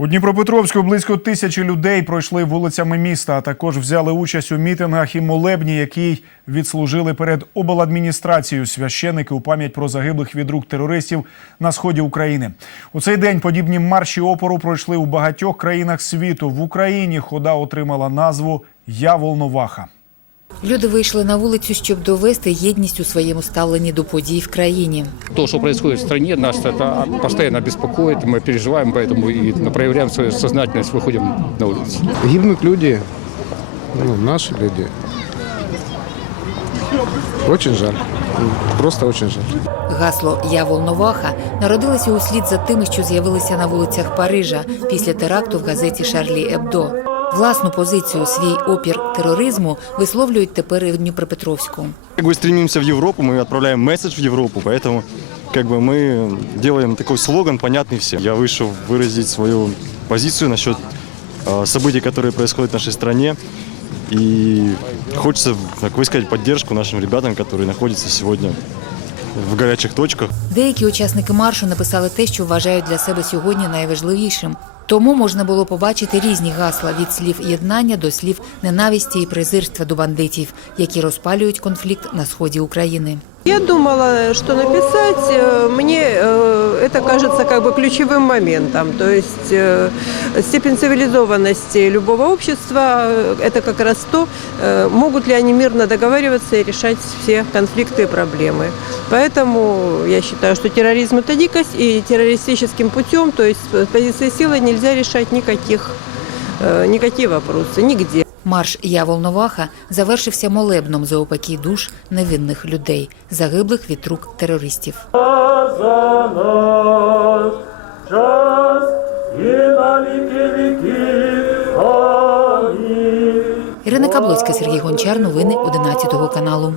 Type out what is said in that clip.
У Дніпропетровську близько тисячі людей пройшли вулицями міста, а також взяли участь у мітингах і молебні, який відслужили перед обладміністрацією священики у пам'ять про загиблих від рук терористів на сході України. У цей день подібні марші опору пройшли у багатьох країнах світу. В Україні хода отримала назву Я Волноваха. Люди вийшли на вулицю, щоб довести єдність у своєму ставленні до подій в країні. То, что происходит в стране, нас это постоянно беспокоит, мы переживаем поэтому и проявляем свою сознательность, выходим на улицу. Гибнут люди, ну, наши люди. Очень жаль. Просто очень жаль. Гасло Я Волноваха народилося услід за тими, що з'явилися на вулицях Парижа після теракту в газеті Шарлі Ебдо. Власну позицію, свій опір тероризму висловлюють тепер і в Дніпропетровську. Как бы стремимся в Европу, мы отправляем месседж в Европу, поэтому как бы мы делаем такой слоган, понятный всем. Я вышел выразить свою позицию насчет э, событий, которые происходят в нашей стране. И хочется так высказать поддержку нашим ребятам, которые находятся сегодня в горячих точках. Деякі учасники маршу написали те, що вважають для себе сьогодні найважливішим. Тому можна було побачити різні гасла від слів єднання до слів ненависті і презирства до бандитів, які розпалюють конфлікт на сході України. Я думала, что написать. Э, Мне э, это кажется как бы ключевым моментом. То есть э, степень цивилизованности любого общества э, – это как раз то, э, могут ли они мирно договариваться и решать все конфликты и проблемы. Поэтому я считаю, что терроризм – это дикость, и террористическим путем, то есть с позиции силы нельзя решать никаких, э, никакие вопросы, нигде. Марш Я Волноваха завершився молебном за упокій душ невинних людей, загиблих від рук терористів. за наш час і на віки віків. Ірина Каблоцька, Сергій Гончар. Новини 11 каналу.